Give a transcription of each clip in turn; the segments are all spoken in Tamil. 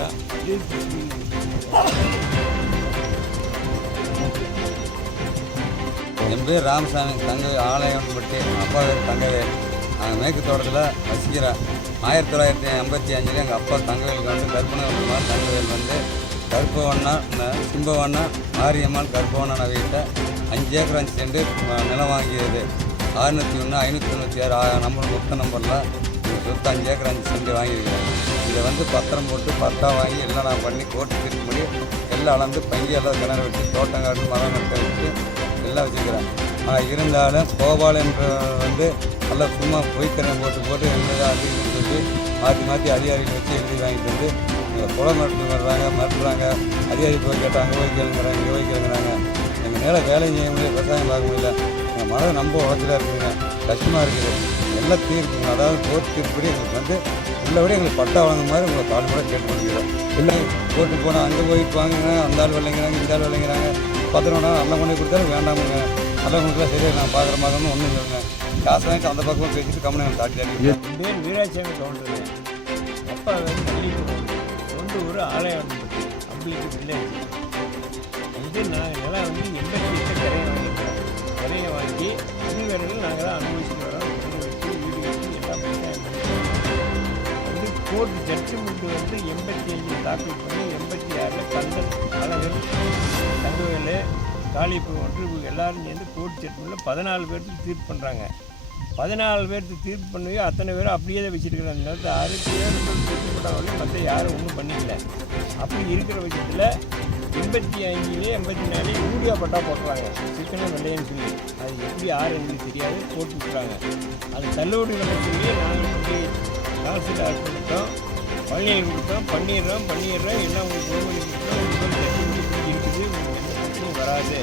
மாட்டான். என் பேர் ராமசாமி, ஆலயம்பட்டி. அப்பா பேர் தங்கவேல். நாங்கள் மேற்கு தோட்டத்தில் வசிக்கிறேன். 1985 எங்கள் அப்பா தங்கவேலுக்கு வந்து கற்பனை தங்கவேல் வந்து கற்பவண்ணா சிம்பவண்ணா மாரியம்மன் கற்பவண்ணா வீட்டை 5 ஏக்கர் 5 சென்ட் நிலம் வாங்கியது. 601 596 நம்பர் மொத்த நம்பரில் சொத்து 5 ஏக்கர் 5 சென்ட் வாங்கியிருக்கிறேன். இதை வந்து பத்திரம் போட்டு பட்டா வாங்கி எல்லாம் நான் பண்ணி கோர்ட்டு திருப்பி முடி எல்லாம் அளந்து பங்கி எல்லாம் கிணறு வச்சு தோட்டங்காட்டு மரம் நட்டை வச்சு எல்லாம் வச்சுக்கிறேன். இருந்தாலும் கோபால் என்ற வந்து நல்லா சும்மா பொய்த்திறன் போட்டு எந்த அதிகம் சொல்லி மாற்றி அதிகாரிகள் வச்சு எழுதி வாங்கிட்டு வந்து குளம் மறுத்துறாங்க. அதிகாரி போய் கேட்டால் அங்கே போய் கேளுங்கிறாங்க, இங்கே போய் கேளுங்கிறாங்க. எங்கள் நேரம் வேலையும் செய்ய முடியல, விவசாயம் பார்க்க முடியல. எங்கள் மரம் ரொம்ப உடச்சலாக இருக்குதுங்க, கஷ்டமாக இருக்குது. எல்லாம் தீர்ப்புங்க, அதாவது கோர்ட்டு தீர்ப்புப்படி எங்களுக்கு வந்து உள்ளபடி எங்களுக்கு பட்டா வழங்க மாதிரி உங்களை தாழ்மையோட கேட்டுக்கொள்கிறோம். இல்லை கோர்ட்டுக்கு போனால் அங்கே போயிட்டு வாங்குங்க, அந்த ஆள் விளைங்கிறாங்க, இந்த ஆள் விளைங்கிறாங்க. பத்திரம் நல்லா கொண்டு கொடுத்தாலும் வேண்டாமுங்க, நல்லா கொண்டுலாம் சரியாக நான் பார்க்குற மாதிரின்னு ஒன்றும் இல்லைங்க. காசு வாங்கிட்டு அந்த பக்கமாக பேசிட்டு கம்பெனி தாட்டி என் பேர் வீராசாமி தோன்றுறேன். அப்பா வந்து பள்ளிக்கு சொந்த ஊர் ஆலயம்பட்டி அம்பிக்கு வில்லேஜ். இது நாங்கள் நிலம் வந்து 88 கரையை வாங்கி இதுவரையில் நாங்கள் தான் அனுபவிச்சுட்டு வரோம். வச்சு வீடு வச்சு எல்லாம் வந்து கோர்ட் ஜட்ஜ்மெண்ட் வந்து 85 தாக்கல் பண்ணி 86 கந்தன் அழகன் தங்கவேலு காளிப்பு ஒன்று எல்லோரும் சேர்ந்து கோர்ட் ஜட்ஜ்மெண்ட்டில் 14 பேருக்கு தீர்ப்பு பண்ணுறாங்க. 14 பேருக்கு தீர்ப்பு பண்ணி அத்தனை பேரும் அப்படியே தான் வச்சுருக்கிறாங்க. அந்த நேரத்தில் 6 பேர் தீர்ப்பு போட்டாலும் மற்ற யாரும் ஒன்றும் பண்ணிக்கல. அப்படி இருக்கிற பட்சத்தில் 85 84 யூரியா பட்டா போட்டுறாங்க, சிக்கனும் வெள்ளையன்னு சொல்லி. அது எப்படி யார் எனக்கு தெரியாது, போட்டு விட்டுறாங்க. அது தள்ளுபடி பண்ண சொல்லி நாங்கள் இப்படி தாசில்தார் கொடுத்தோம், பழனியில் கொடுத்தோம், பண்ணிடுறோம் எல்லாம் உங்களுக்கு கவர்மெண்ட் கொடுத்தோம். இப்படி இருக்குது, உங்களுக்கு எந்த பிரச்சனையும் வராது,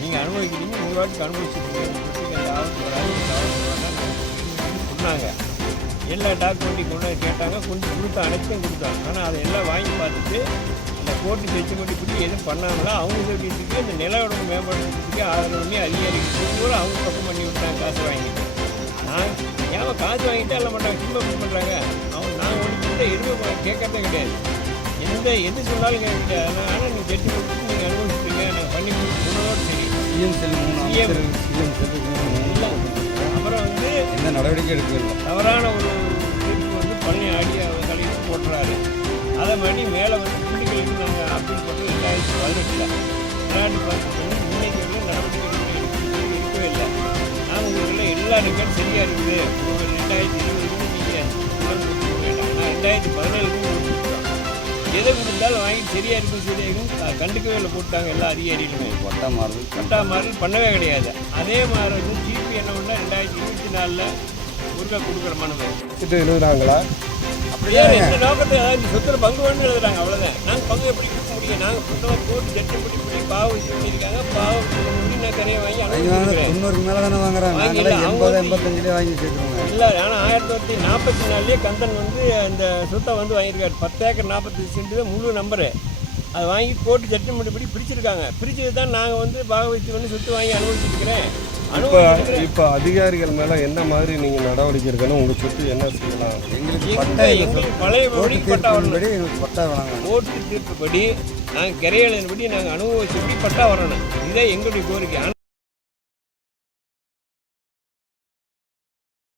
நீங்கள் அனுபவிக்கிறீங்க, உங்கள் வாட்டுக்கு அனுபவிச்சுட்டு அந்த ஆபத்து வராது சொன்னாங்க. எல்லா டாக்குமெண்ட்டையும் கொண்டு கேட்டாங்க, கொஞ்சம் கொடுத்தோம், அனைத்தும் கொடுத்தோம். ஆனால் அதை எல்லாம் வாங்கி பார்த்துட்டு அந்த கோர்ட்டு ஜட்ஜ்மெண்ட் இப்படி எதுவும் பண்ணாங்களா அவங்க சொல்லிட்டு இந்த நிலவோட மேம்படுறதுக்கு ஆதரவுமே அதிகாரிகள் கூட அவங்க பக்கம் பண்ணி விட்டாங்க. காசு வாங்கிட்டு ஏன் காசு வாங்கிட்டு எல்லாம் மாட்டாங்க, சிம்ப பண்ணுறாங்க. நாங்கள் ஒன்று எதுவுமே கேட்கறதே கிடையாது, எது சொன்னாலும் கேட்க கிடையாது. ஆனால் நீங்கள் ஜட்ஜ்மெண்ட் நீங்கள் அனுபவிச்சுட்டீங்க, நாங்கள் பண்ணி கொடுத்தோடு சரி. அப்புறம் வந்து எந்த நடவடிக்கை எடுக்கல, தவறான ஒரு தீர்ப்பு வந்து பழனி கழித்து போட்டுறாரு. அதை மாதிரி மேலே வந்து குண்டிகளுக்கு நாங்கள் அப்பீல் போட்டு 2018 பண்ணி இன்னைக்கு வந்து நடவடிக்கை இருக்கவே இல்லை. நாங்கள் உங்களுக்கு எல்லா ரெக்கார்டும் சரியாக இருக்குது, உங்களுக்கு 2020 நீங்கள் கொடுக்க வேண்டாம். நான் 2017 கொடுத்துருக்கோம். எதை கொடுத்தாலும் வாங்கிட்டு சரியாக இருக்கும் சரியாக இருக்கும் கண்டுக்கவே இல்லை போட்டாங்க எல்லா அதிகாரிகளுமே. பட்டா மாறல் பண்ணவே கிடையாது. அதே மாதிரி வந்து ஜிபி என்ன பண்ணால் 2024 ஒருக்கா கொடுக்குற மனு எழுதுறாங்களா? அப்படியே எந்த நோக்கத்தை அதாவது சொத்துல பங்கு வேணும்னு எழுதுறாங்க, அவ்வளோதான். நாங்கள் பங்கு எப்படி கொடுக்க முடியும்? நாங்கள் சொந்தமாக கோர்ட்டு ஜட்ஜ்மெண்ட் பண்ணி பாவம் பண்ணியிருக்காங்க, பாவம் பண்ணி நான் கரையை வாங்கி 90 மேலே தானே வாங்குறாங்க. 85 வாங்கி வச்சுருக்கோங்க. இல்லை, ஆனால் 1944 கந்தன் வந்து அந்த சொத்தை வந்து வாங்கியிருக்காரு. 10 ஏக்கர் 45 சென்ட் தான் முழு நம்பரு. அதை வாங்கி கோர்ட்டு ஜட்ஜ்மெண்ட் படி பிரிச்சிருக்காங்க. பிரிச்சது தான் நாங்கள் வந்து பாகவத்தி பண்ணி சொத்து வாங்கி அனுபவிச்சிருக்கிறேன். இப்போ அதிகாரிகள் மேலே என்ன மாதிரி நீங்கள் நடவடிக்கை இருக்கணும்? உங்கள் சொத்து என்ன செய்யலாம்? எங்களுக்கு பழைய பட்டா வரணும், எங்களுக்கு பட்டா வழங்கணும். கோர்ட்டு தீர்ப்புப்படி நாங்கள் கிரையலின்படி நாங்கள் அனுபவிச்சபடி பட்டா வரணும். இதுதான் எங்களுடைய கோரிக்கை.